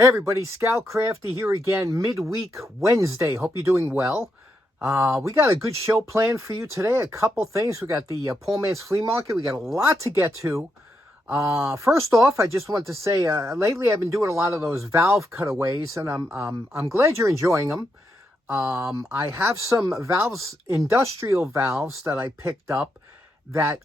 Hey everybody, Scout Crafty here again, midweek Wednesday. Hope you're doing well. We got a good show planned for you today. A couple things. We got the Poor Man's Flea Market. We got a lot to get to. First off, I just want to say, lately I've been doing a lot of those valve cutaways, and I'm glad you're enjoying them. I have some valves, industrial valves that I picked up that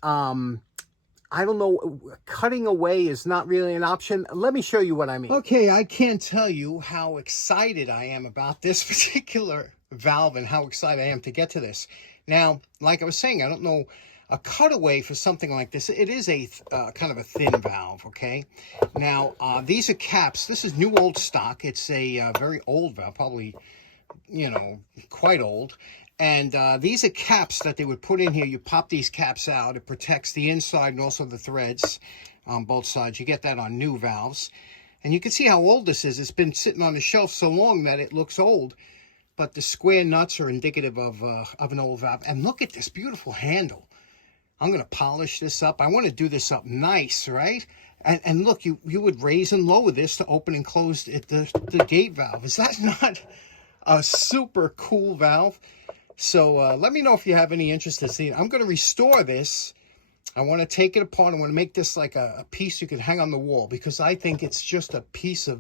I don't know, cutting away is not really an option. Let me show you what I mean. Okay, I can't tell you how excited I am about this particular valve and how excited I am to get to this. Now, like I was saying, I don't know, a cutaway for something like this, it is a kind of a thin valve, okay? Now, these are caps. This is new old stock. It's a very old valve, probably, you know, quite old. And these are caps that they would put in here. You pop these caps out. It protects the inside and also the threads on both sides. You get that on new valves. And you can see how old this is. It's been sitting on the shelf so long that it looks old. But the square nuts are indicative of an old valve. And look at this beautiful handle. I'm going to polish this up. I want to do this up nice, right? And look, you would raise and lower this to open and close the gate valve. Is that not a super cool valve? So let me know if you have any interest in seeing it. I'm going to restore this. I want to take it apart. I want to make this like a piece you can hang on the wall because I think it's just a piece of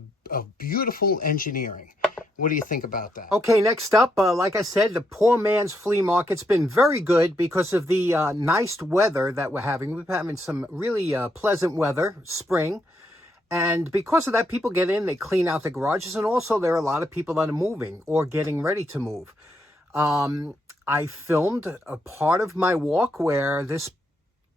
beautiful engineering. What do you think about that? Okay, next up, like I said, the Poor Man's Flea Market's been very good because of the nice weather that we're having. We're having some really pleasant weather, spring. And because of that, people get in, they clean out the garages, and also there are a lot of people that are moving or getting ready to move. I filmed a part of my walk where this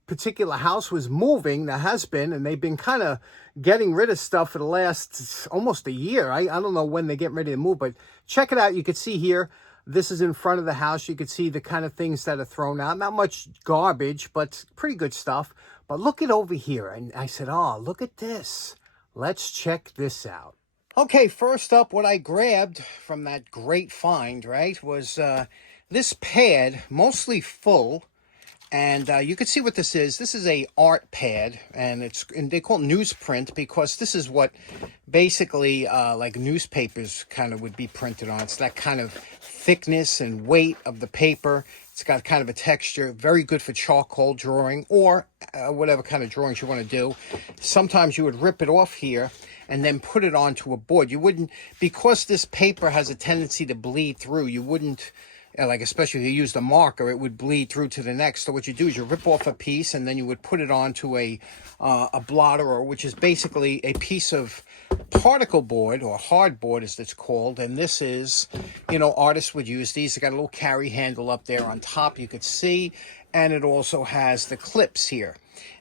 particular house was moving, that has been, and they've been kind of getting rid of stuff for the last almost a year. I don't know when they get ready to move, but check it out. You can see here, this is in front of the house. You can see the kind of things that are thrown out. Not much garbage, but pretty good stuff. But look at over here. And I said, oh, look at this. Let's check this out. Okay, first up, what I grabbed from that great find, right, was this pad, mostly full. And you can see what this is. This is a art pad, and they call it newsprint because this is what basically like newspapers kind of would be printed on. It's that kind of thickness and weight of the paper. It's got kind of a texture, very good for charcoal drawing or whatever kind of drawings you want to do. Sometimes you would rip it off here and then put it onto a board. You wouldn't, because this paper has a tendency to bleed through, you wouldn't, like especially if you used a marker, it would bleed through to the next. So what you do is you rip off a piece and then you would put it onto a blotter, which is basically a piece of particle board or hardboard as it's called. And this is, you know, artists would use these. They got a little carry handle up there on top, you could see, and it also has the clips here.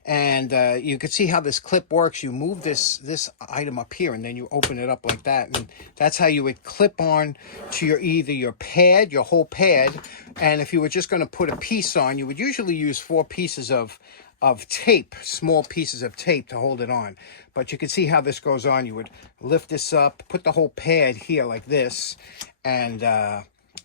And you can see how this clip works. You move this item up here and then you open it up like that. And that's how you would clip on to either your pad, your whole pad. And if you were just going to put a piece on, you would usually use 4 pieces of tape, small pieces of tape to hold it on. But you can see how this goes on. You would lift this up, put the whole pad here like this, and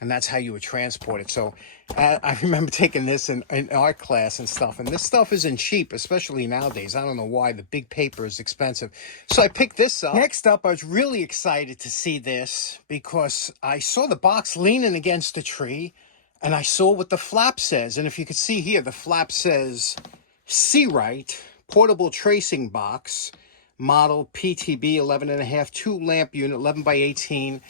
that's how you would transport it. So I remember taking this in art class and stuff, and this stuff isn't cheap, especially nowadays. I don't know why. The big paper is expensive. So I picked this up. Next up, I was really excited to see this because I saw the box leaning against a tree, and I saw what the flap says. And if you could see here, the flap says C-Rite Portable Tracing Box, model PTB 11.5, 2 lamp unit, 11 by 18.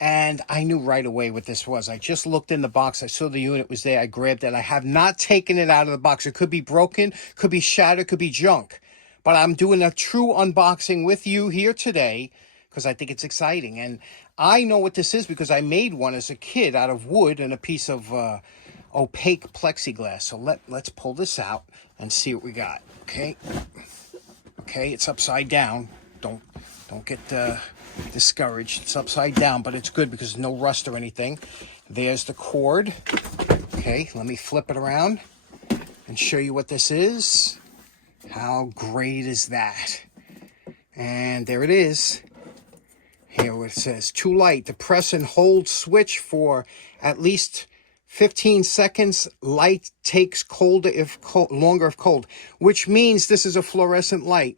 And I knew right away what this was. I just looked in the box. I saw the unit was there. I grabbed it. I have not taken it out of the box. It could be broken, could be shattered, could be junk. But I'm doing a true unboxing with you here today because I think it's exciting. And I know what this is because I made one as a kid out of wood and a piece of opaque plexiglass. So let's pull this out and see what we got. Okay. Okay, it's upside down. Don't get discouraged. It's upside down, but it's good because there's no rust or anything. There's the cord. Okay, let me flip it around and show you what this is. How great is that? And there it is. Here where it says too light. The press and hold switch for at least 15 seconds. Light takes colder if cold, longer if cold, which means this is a fluorescent light.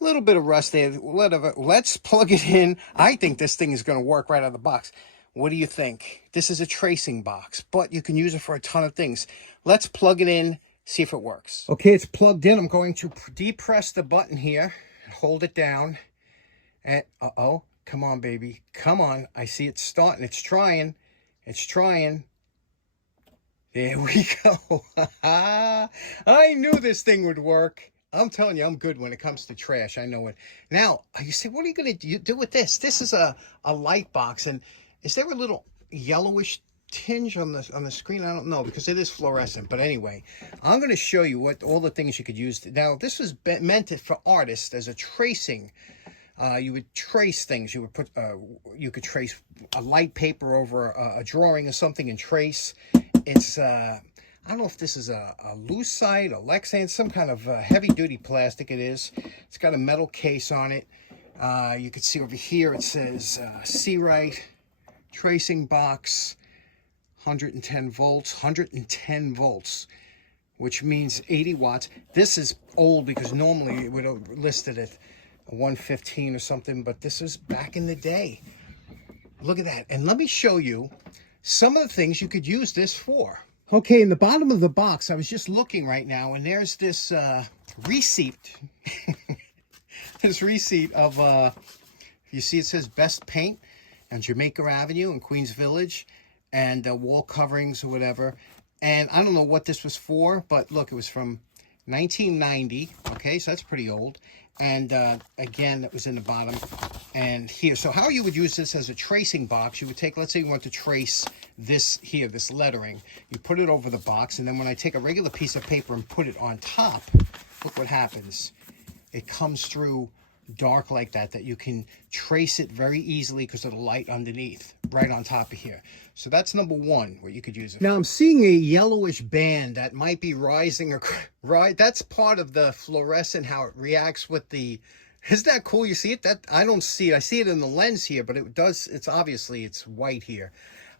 A little bit of rust there. Let's plug it in. I think this thing is going to work right out of the box. What do you think? This is a tracing box, but you can use it for a ton of things. Let's plug it in, see if it works. Okay, it's plugged in. I'm going to depress the button here, hold it down, and uh-oh, come on, baby. Come on. I see it starting. It's trying. It's trying. There we go. I knew this thing would work. I'm telling you, I'm good when it comes to trash. I know it. Now, you say, what are you going to do with this? This is a light box, and is there a little yellowish tinge on the screen? I don't know, because it is fluorescent. But anyway, I'm going to show you what all the things you could use. Now, this was meant for artists as a tracing. You would trace things. You would put, you could trace a light paper over a drawing or something and trace. It's, I don't know if this is a lucite, a Lexan, some kind of heavy-duty plastic it is. It's got a metal case on it. You can see over here it says C-Rite tracing box, 110 volts, 110 volts, which means 80 watts. This is old because normally it would have listed it 115 or something, but this is back in the day. Look at that. And let me show you some of the things you could use this for. Okay, in the bottom of the box, I was just looking right now, and there's this receipt. This receipt of, you see it says Best Paint on Jamaica Avenue in Queens Village, and wall coverings or whatever. And I don't know what this was for, but look, it was from 1990. Okay, so that's pretty old. And again, that was in the bottom. And here, so how you would use this as a tracing box, you would take, let's say you want to trace this here, this lettering. You put it over the box, and then when I take a regular piece of paper and put it on top, look what happens. It comes through dark like that you can trace it very easily because of the light underneath, right on top of here. So that's number one, what you could use it for. Now I'm seeing a yellowish band that might be rising, or right. That's part of the fluorescent, how it reacts with the. Isn't that cool? You see it? That I don't see it. I see it in the lens here, but it does. It's obviously it's white here.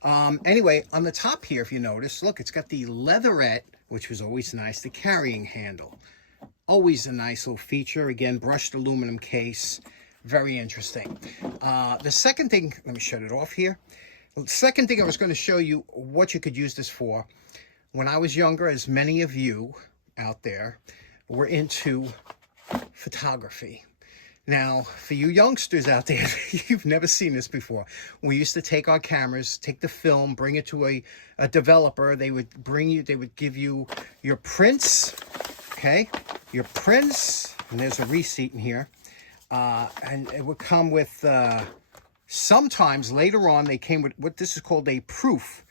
Anyway, on the top here, if you notice, look, it's got the leatherette, which was always nice. The carrying handle. Always a nice little feature. Again, brushed aluminum case. Very interesting. The second thing, let me shut it off here. The second thing I was going to show you what you could use this for. When I was younger, as many of you out there were into photography. Now, for you youngsters out there, you've never seen this before. We used to take our cameras, take the film, bring it to a developer. They would give you your prints, okay? Your prints, and there's a receipt in here. And it would come with, sometimes later on, they came with what this is called a proof.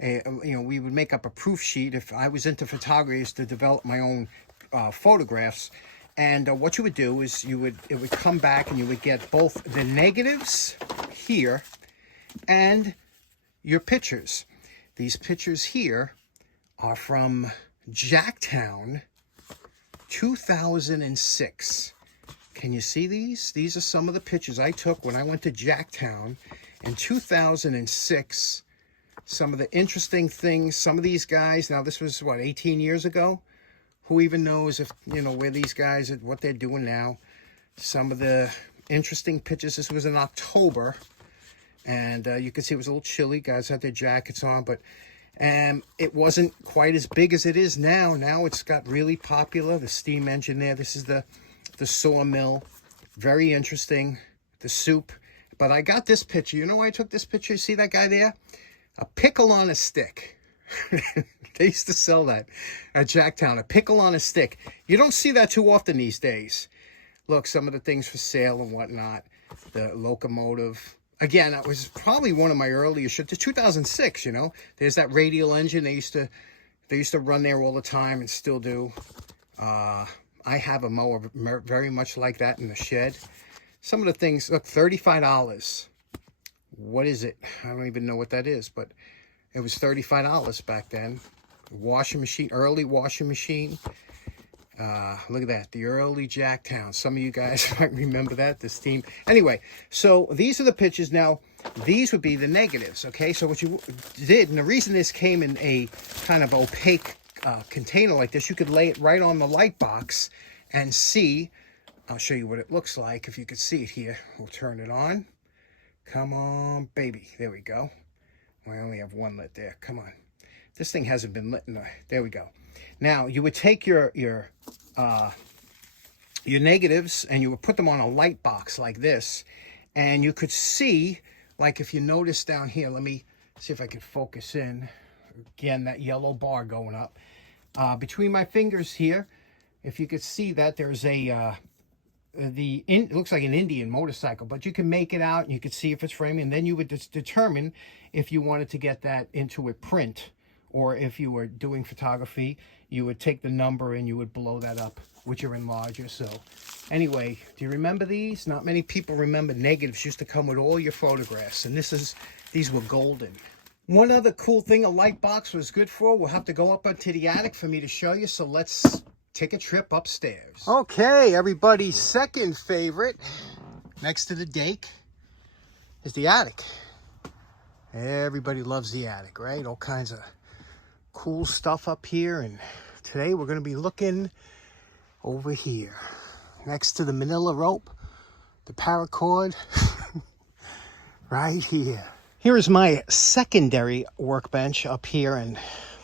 You know, we would make up a proof sheet. If I was into photography, I used to develop my own photographs. And what you would do is it would come back and you would get both the negatives here and your pictures. These pictures here are from Jacktown, 2006. Can you see these? These are some of the pictures I took when I went to Jacktown in 2006. Some of the interesting things, some of these guys, now this was, what, 18 years ago? Who even knows if, you know, where these guys, what they're doing now. Some of the interesting pictures. This was in October. And you can see it was a little chilly. Guys had their jackets on, but it wasn't quite as big as it is now. Now it's got really popular. The steam engine there. This is the sawmill. Very interesting. The soup. But I got this picture. You know why I took this picture? See that guy there? A pickle on a stick. They used to sell that at Jacktown. A pickle on a stick. You don't see that too often these days. Look, some of the things for sale and whatnot. The locomotive. Again, that was probably one of my earliest shows. 2006, you know. There's that radial engine. They used to run there all the time and still do. I have a mower very much like that in the shed. Some of the things, look, $35. What is it? I don't even know what that is, but it was $35 back then. Washing machine, early washing machine. Look at that, the early Jacktown. Some of you guys might remember that, the steam. Anyway, so these are the pictures. Now, these would be the negatives, okay? So what you did, and the reason this came in a kind of opaque container like this, you could lay it right on the light box and see I'll show you what it looks like. If you could see it here, we'll turn it on. Come on, baby. There we go. Well, I only have one lit there. Come on. This thing hasn't been lit. No, there we go. Now, you would take your negatives and you would put them on a light box like this. And you could see, like if you notice down here, let me see if I can focus in. Again, that yellow bar going up. Between my fingers here, if you could see that, there's a... it looks like an Indian motorcycle, but you can make it out and you can see if it's framing, and then you would just determine if you wanted to get that into a print, or if you were doing photography, you would take the number and you would blow that up with your enlarger. So anyway, do you remember these? Not many people remember negatives used to come with all your photographs, and these were golden. One other cool thing a light box was good for, we'll have to go up onto the attic for me to show you, so let's take a trip upstairs. Okay, everybody's second favorite, next to the dake, is the attic. Everybody loves the attic, right? All kinds of cool stuff up here. And today we're going to be looking over here, next to the manila rope, the paracord, right here. Here is my secondary workbench up here, and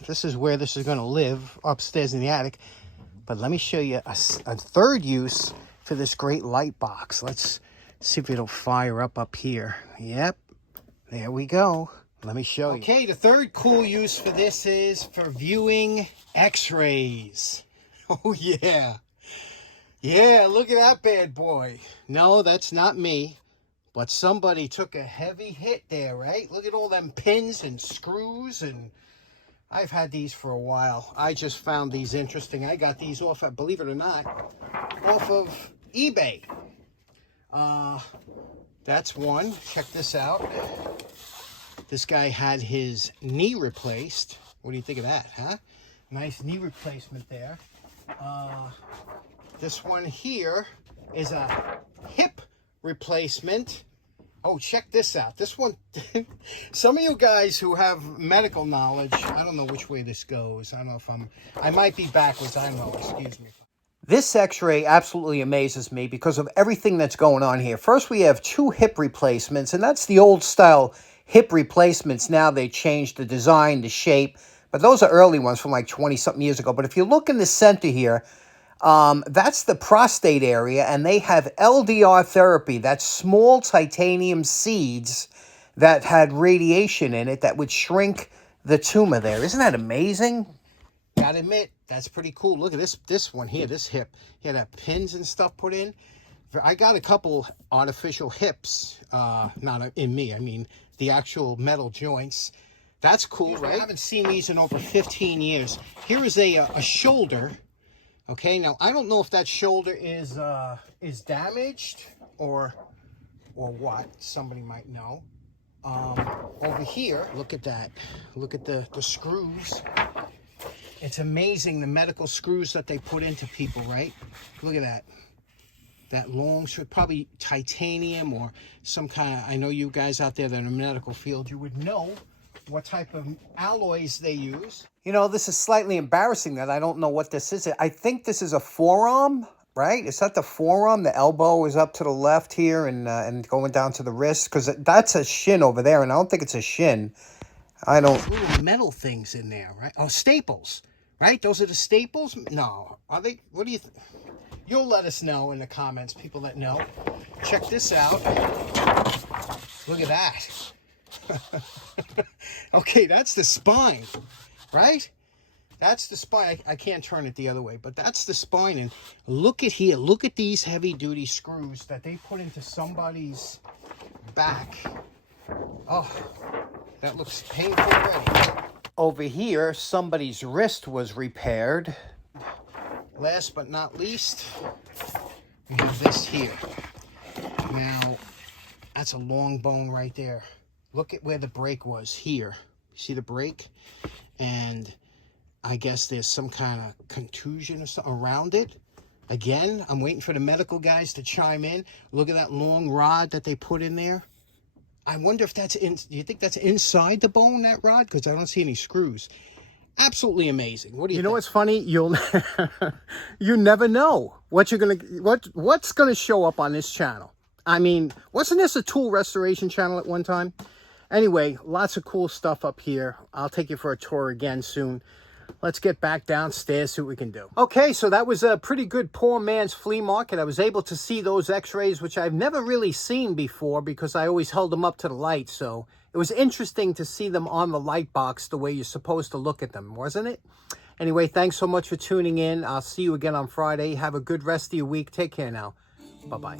this is where this is going to live, upstairs in the attic. But let me show you a third use for this great light box. Let's see if it'll fire up here. Yep, there we go. Let me show you. Okay, the third cool use for this is for viewing x-rays. Oh, yeah. Yeah, look at that bad boy. No, that's not me. But somebody took a heavy hit there, right? Look at all them pins and screws, and I've had these for a while. I just found these interesting. I got these off, believe it or not, off of eBay. That's one. Check this out. This guy had his knee replaced. What do you think of that, huh? Nice knee replacement there. This one here is a hip replacement. Oh, check this out. This one, some of you guys who have medical knowledge, I don't know which way this goes. I don't know if I might be backwards. I don't know. Excuse me. This x-ray absolutely amazes me because of everything that's going on here. First, we have 2 hip replacements, and that's the old style hip replacements. Now they changed the design, the shape, but those are early ones from like 20-something years ago. But if you look in the center here, that's the prostate area, and they have LDR therapy. That's small titanium seeds that had radiation in it that would shrink the tumor there. Isn't that amazing? Gotta admit, that's pretty cool. Look at this one here, this hip. He had pins and stuff put in. I got a couple artificial hips, not in me, I mean the actual metal joints. That's cool, right? I haven't seen these in over 15 years. Here is a shoulder. Okay, now I don't know if that shoulder is damaged or what. Somebody might know. Over here, look at that. Look at the screws. It's amazing the medical screws that they put into people, right? Look at that. That long, probably titanium or some kind of, I know you guys out there that are in the medical field, you would know what type of alloys they use. You know, this is slightly embarrassing that I don't know what this is. I think this is a forearm, right? Is that the forearm? The elbow is up to the left here and going down to the wrist, because that's a shin over there, and I don't think it's a shin. I don't... Little metal things in there, right? Oh, staples, right? Those are the staples? No. Are they? What do you think? You'll let us know in the comments, people that know. Check this out. Look at that. Okay, that's the spine, right? That's the spine. I can't turn it the other way, but that's the spine. And look at here. Look at these heavy-duty screws that they put into somebody's back. Oh, that looks painful already. Over here, somebody's wrist was repaired. Last but not least, we have this here. Now, that's a long bone right there. Look at where the break was here. See the break? And I guess there's some kind of contusion or something around it. Again, I'm waiting for the medical guys to chime in. Look at that long rod that they put in there. I wonder if that's in, do you think that's inside the bone, that rod? Because I don't see any screws. Absolutely amazing. What do you think? You know what's funny? You never know what's gonna show up on this channel. I mean, wasn't this a tool restoration channel at one time? Anyway, lots of cool stuff up here. I'll take you for a tour again soon. Let's get back downstairs, see what we can do. Okay, so that was a pretty good poor man's flea market. I was able to see those x-rays, which I've never really seen before because I always held them up to the light. So it was interesting to see them on the light box the way you're supposed to look at them, wasn't it? Anyway, thanks so much for tuning in. I'll see you again on Friday. Have a good rest of your week. Take care now. Bye-bye.